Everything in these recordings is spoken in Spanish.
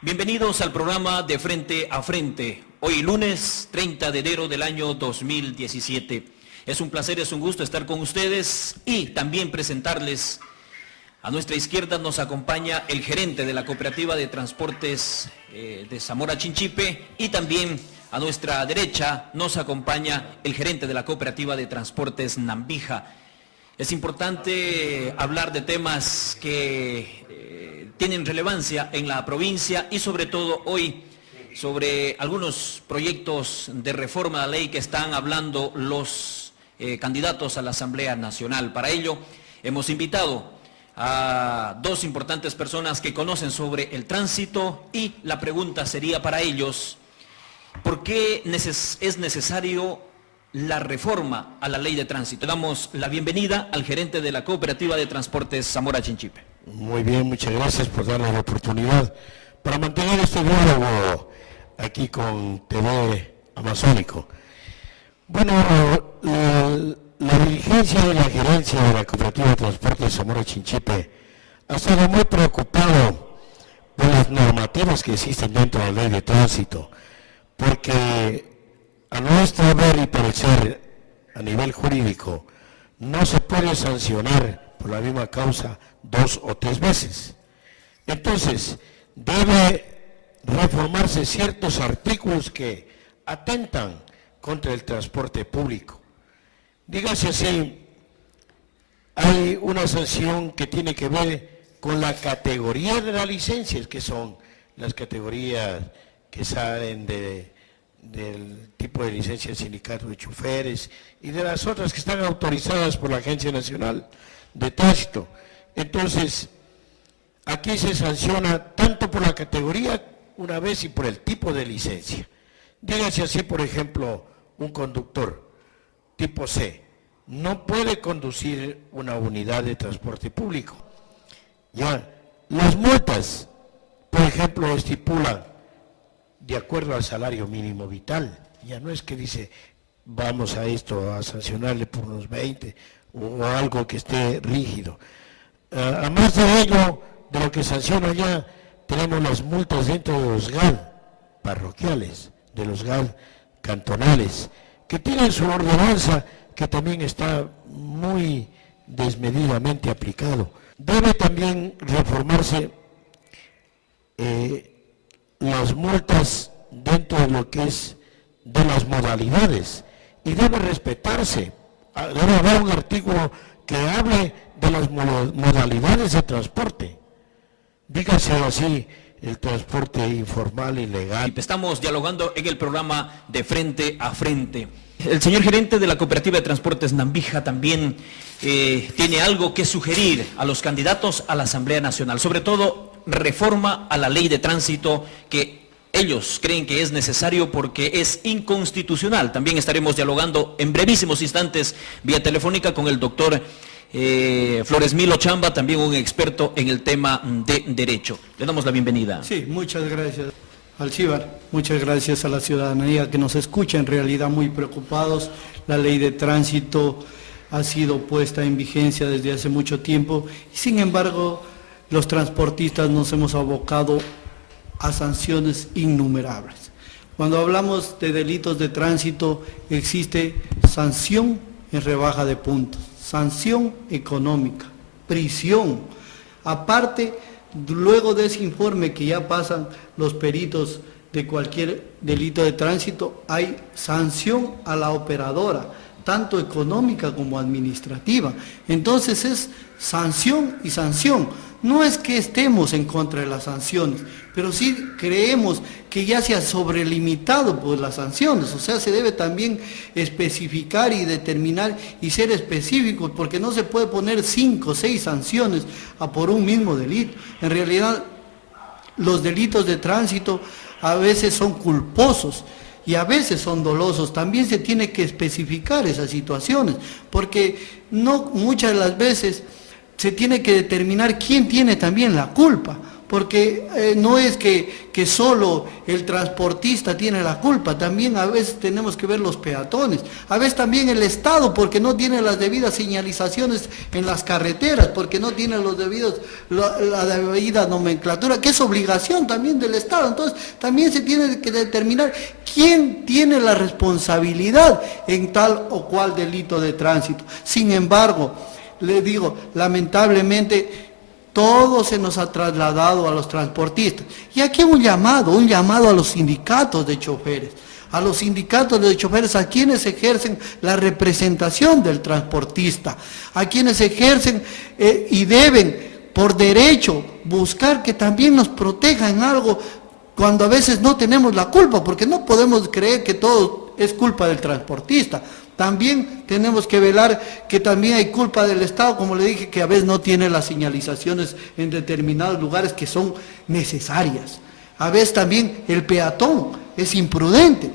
Bienvenidos al programa de Frente a Frente, hoy lunes 30 de enero del año 2017. Es un placer, es un gusto estar con ustedes y también presentarles. A nuestra izquierda nos acompaña el gerente de la Cooperativa de Transportes de Zamora Chinchipe y también a nuestra derecha nos acompaña el gerente de la Cooperativa de Transportes Nambija. Es importante hablar de temas que tienen relevancia en la provincia y sobre todo hoy sobre algunos proyectos de reforma de la ley que están hablando los candidatos a la Asamblea Nacional. Para ello hemos invitado a dos importantes personas que conocen sobre el tránsito y la pregunta sería para ellos: ¿por qué es necesario la reforma a la ley de tránsito? Damos la bienvenida al gerente de la Cooperativa de Transportes Zamora Chinchipe. Muy bien, muchas gracias por darnos la oportunidad para mantener este diálogo aquí con TV Amazónico. Bueno, la dirigencia de la gerencia de la Cooperativa de Transportes Zamora Chinchipe ha estado muy preocupado por las normativas que existen dentro de la ley de tránsito, porque a nuestro ver y parecer a nivel jurídico no se puede sancionar por la misma causa 2 o 3 veces. Entonces, debe reformarse ciertos artículos que atentan contra el transporte público. Dígase así, hay una sanción que tiene que ver con la categoría de las licencias, que son las categorías que salen del tipo de licencia del sindicato de choferes y de las otras que están autorizadas por la Agencia Nacional de Tránsito. Entonces, aquí se sanciona tanto por la categoría una vez y por el tipo de licencia. Dígase así, por ejemplo, un conductor tipo C no puede conducir una unidad de transporte público. Ya, las multas, por ejemplo, estipulan de acuerdo al salario mínimo vital. Ya no es que dice, vamos a esto, a sancionarle por unos 20 o algo que esté rígido. Además de ello, de lo que sanciona ya, tenemos las multas dentro de los GAL parroquiales, de los GAL cantonales, que tienen su ordenanza que también está muy desmedidamente aplicado. Debe también reformarse las multas dentro de lo que es de las modalidades y debe respetarse. Debe haber un artículo que hable de las modalidades de transporte. Dígase así, el transporte informal y legal. Estamos dialogando en el programa de Frente a Frente. El señor gerente de la Cooperativa de Transportes Nambija también tiene algo que sugerir a los candidatos a la Asamblea Nacional, sobre todo reforma a la ley de tránsito que ellos creen que es necesario porque es inconstitucional. También estaremos dialogando en brevísimos instantes vía telefónica con el doctor Floresmilo Chamba, también un experto en el tema de derecho. Le damos la bienvenida. Sí, muchas gracias, Alcíbar. Muchas gracias a la ciudadanía que nos escucha, en realidad muy preocupados. La ley de tránsito ha sido puesta en vigencia desde hace mucho tiempo y sin embargo los transportistas nos hemos abocado a sanciones innumerables. Cuando hablamos de delitos de tránsito existe sanción en rebaja de puntos, sanción económica, prisión. Aparte, luego de ese informe que ya pasan los peritos de cualquier delito de tránsito, hay sanción a la operadora, tanto económica como administrativa. Entonces es sanción y sanción. No es que estemos en contra de las sanciones, pero sí creemos que ya se ha sobrelimitado por las sanciones, o sea, se debe también especificar y determinar y ser específicos, porque no se puede poner 5 o 6 sanciones por un mismo delito. En realidad, los delitos de tránsito a veces son culposos y a veces son dolosos. También se tiene que especificar esas situaciones, porque no muchas de las veces se tiene que determinar quién tiene también la culpa, porque no es que solo el transportista tiene la culpa, también a veces tenemos que ver los peatones, a veces también el Estado, porque no tiene las debidas señalizaciones en las carreteras, porque no tiene la debida nomenclatura, que es obligación también del Estado. Entonces también se tiene que determinar quién tiene la responsabilidad en tal o cual delito de tránsito. Sin embargo, le digo, lamentablemente, todo se nos ha trasladado a los transportistas. Y aquí un llamado a los sindicatos de choferes, a quienes ejercen la representación del transportista, a quienes ejercen y deben, por derecho, buscar que también nos protejan algo cuando a veces no tenemos la culpa, porque no podemos creer que todo es culpa del transportista. También tenemos que velar que también hay culpa del Estado, como le dije, que a veces no tiene las señalizaciones en determinados lugares que son necesarias. A veces también el peatón es imprudente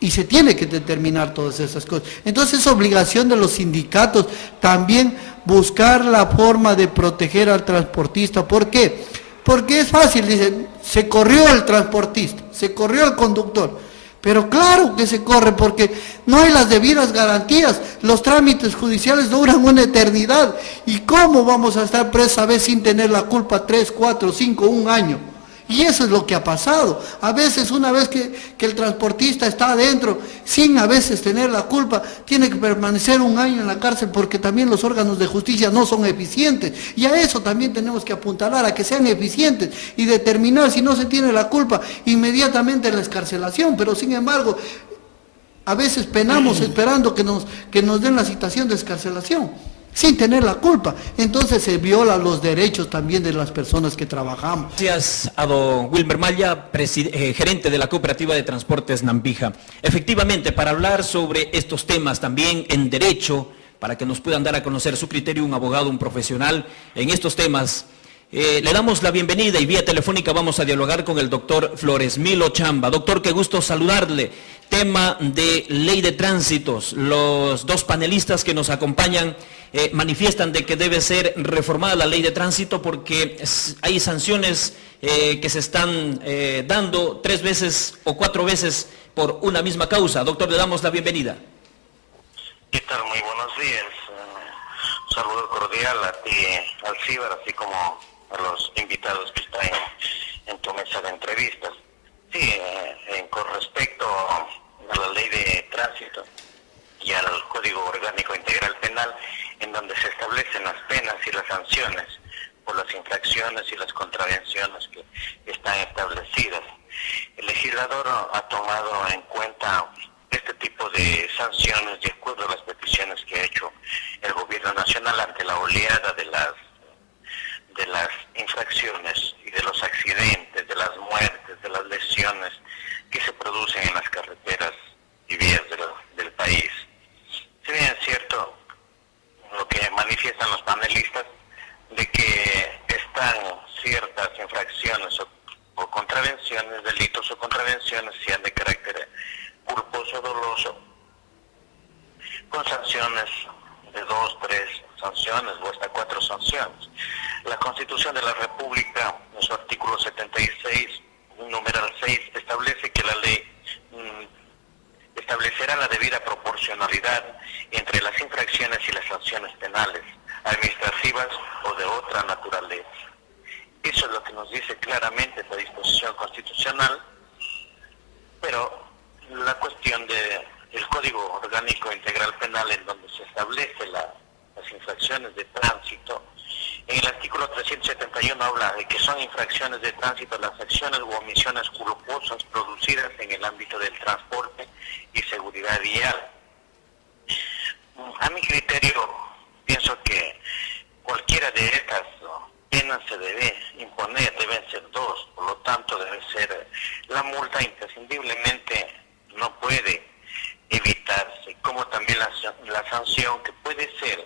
y se tiene que determinar todas esas cosas. Entonces es obligación de los sindicatos también buscar la forma de proteger al transportista. ¿Por qué? Porque es fácil, dicen, se corrió el transportista, se corrió el conductor. Pero claro que se corre porque no hay las debidas garantías, los trámites judiciales duran una eternidad. ¿Y cómo vamos a estar presos a veces sin tener la culpa 3, 4, 5, un año? Y eso es lo que ha pasado. A veces, una vez que el transportista está adentro, sin a veces tener la culpa, tiene que permanecer un año en la cárcel porque también los órganos de justicia no son eficientes. Y a eso también tenemos que apuntalar, a que sean eficientes y determinar si no se tiene la culpa inmediatamente la excarcelación. Pero sin embargo, a veces penamos esperando que nos den la citación de excarcelación, sin tener la culpa. Entonces se violan los derechos también de las personas que trabajamos. Gracias a don Wilmer Maya, gerente de la Cooperativa de Transportes Nambija. Efectivamente, para hablar sobre estos temas también en derecho, para que nos puedan dar a conocer su criterio un abogado, un profesional en estos temas, le damos la bienvenida y vía telefónica vamos a dialogar con el doctor Floresmilo Chamba. Doctor, qué gusto saludarle. Tema de ley de tránsitos. Los dos panelistas que nos acompañan manifiestan de que debe ser reformada la ley de tránsito porque hay sanciones que se están dando 3 veces o 4 veces por una misma causa. Doctor, le damos la bienvenida. ¿Qué tal? Muy buenos días. Un saludo cordial a ti, Alcibar, así como a los invitados que están en tu mesa de entrevistas. Sí, con respecto a la ley de tránsito y al Código Orgánico Integral Penal, en donde se establecen las penas y las sanciones por las infracciones y las contravenciones que están establecidas. El legislador ha tomado en cuenta este tipo de sanciones de acuerdo a las peticiones que ha hecho el gobierno nacional ante la oleada de las infracciones y de los accidentes, de las muertes, de las lesiones que se producen en las carreteras y vías del país. Si bien es cierto lo que manifiestan los panelistas de que están ciertas infracciones o contravenciones, delitos o contravenciones, sean de carácter culposo o doloso, con sanciones de 2, 3 sanciones o hasta 4 sanciones. La Constitución de la República, en su artículo 76, numeral 6, establece que la ley establecerá la debida proporcionalidad entre las infracciones y las sanciones penales, administrativas o de otra naturaleza. Eso es lo que nos dice claramente esta disposición constitucional, pero la cuestión del Código Orgánico Integral Penal, en donde se establece las infracciones de tránsito, en el artículo 371 habla de que son infracciones de tránsito las acciones u omisiones culposas producidas en el ámbito del transporte y seguridad vial. A mi criterio, pienso que cualquiera de estas penas se debe imponer, deben ser 2, por lo tanto debe ser la multa imprescindiblemente, no puede evitarse, como también la sanción que puede ser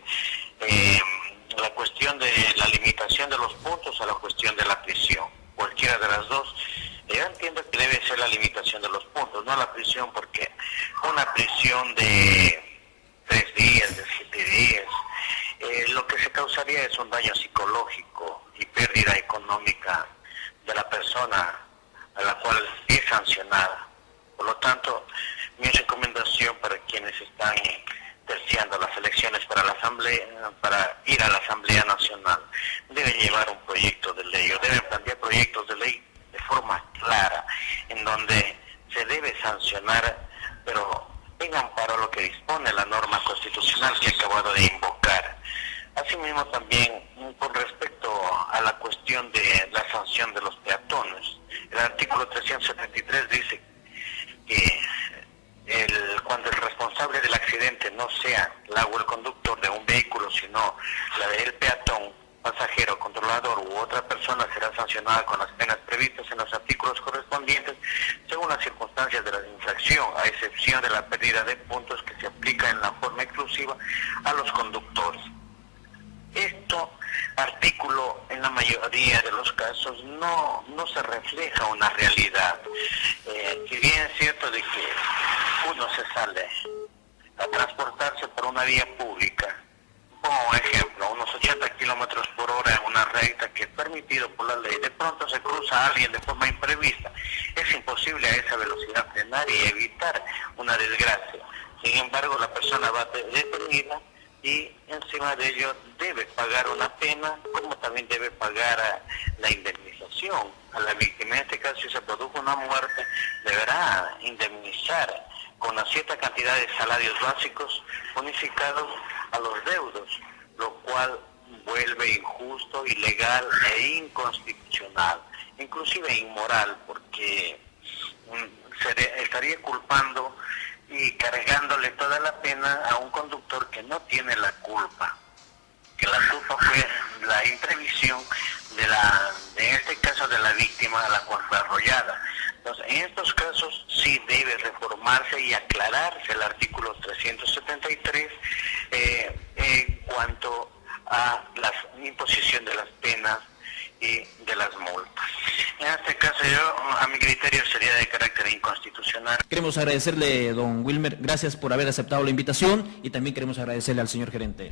la cuestión de la limitación de los puntos a la cuestión de la prisión, cualquiera de las dos. Yo entiendo que debe ser la limitación de los puntos, no la prisión, porque una prisión de 3 días, de 7 días, lo que se causaría es un daño psicológico y pérdida económica de la persona a la cual es sancionada. Por lo tanto, mi recomendación para quienes están terciando las elecciones para ir a la Asamblea Nacional, deben llevar un proyecto de ley o deben plantear proyectos de ley de forma clara, en donde se debe sancionar, pero en amparo a lo que dispone la norma constitucional que he acabado de invocar. Asimismo, también con respecto a la cuestión de la sanción de los peatones, el artículo 373 dice que cuando el responsable del accidente no sea el conductor de un vehículo, sino el peatón, pasajero, controlador u otra persona, será sancionada con las penas previstas en los artículos correspondientes según las circunstancias de la infracción, a excepción de la pérdida de puntos que se aplica en la forma exclusiva a los conductores. Esto artículo en la mayoría de los casos no se refleja una realidad. Si bien es cierto de que uno se sale a transportarse por una vía pública, pongo un ejemplo, unos 80 kilómetros por hora en una recta que es permitido por la ley, de pronto se cruza a alguien de forma imprevista, es imposible a esa velocidad frenar y evitar una desgracia. Sin embargo, la persona va detenida y encima de ello debe pagar una pena, como también debe pagar la indemnización a la víctima. En este caso, si se produjo una muerte, deberá indemnizar con una cierta cantidad de salarios básicos bonificados a los deudos, lo cual vuelve injusto, ilegal e inconstitucional, inclusive inmoral, porque estaría culpando y cargándole toda la pena a un conductor que no tiene la culpa, que la culpa fue la imprevisión en este caso de la víctima a la cual fue arrollada. Entonces, en estos casos sí debe reformarse y aclararse el artículo 373 en cuanto a la imposición de las penas y de las multas. En este caso, a mi criterio, sería de carácter inconstitucional. Queremos agradecerle, don Wilmer, gracias por haber aceptado la invitación, y también queremos agradecerle al señor gerente.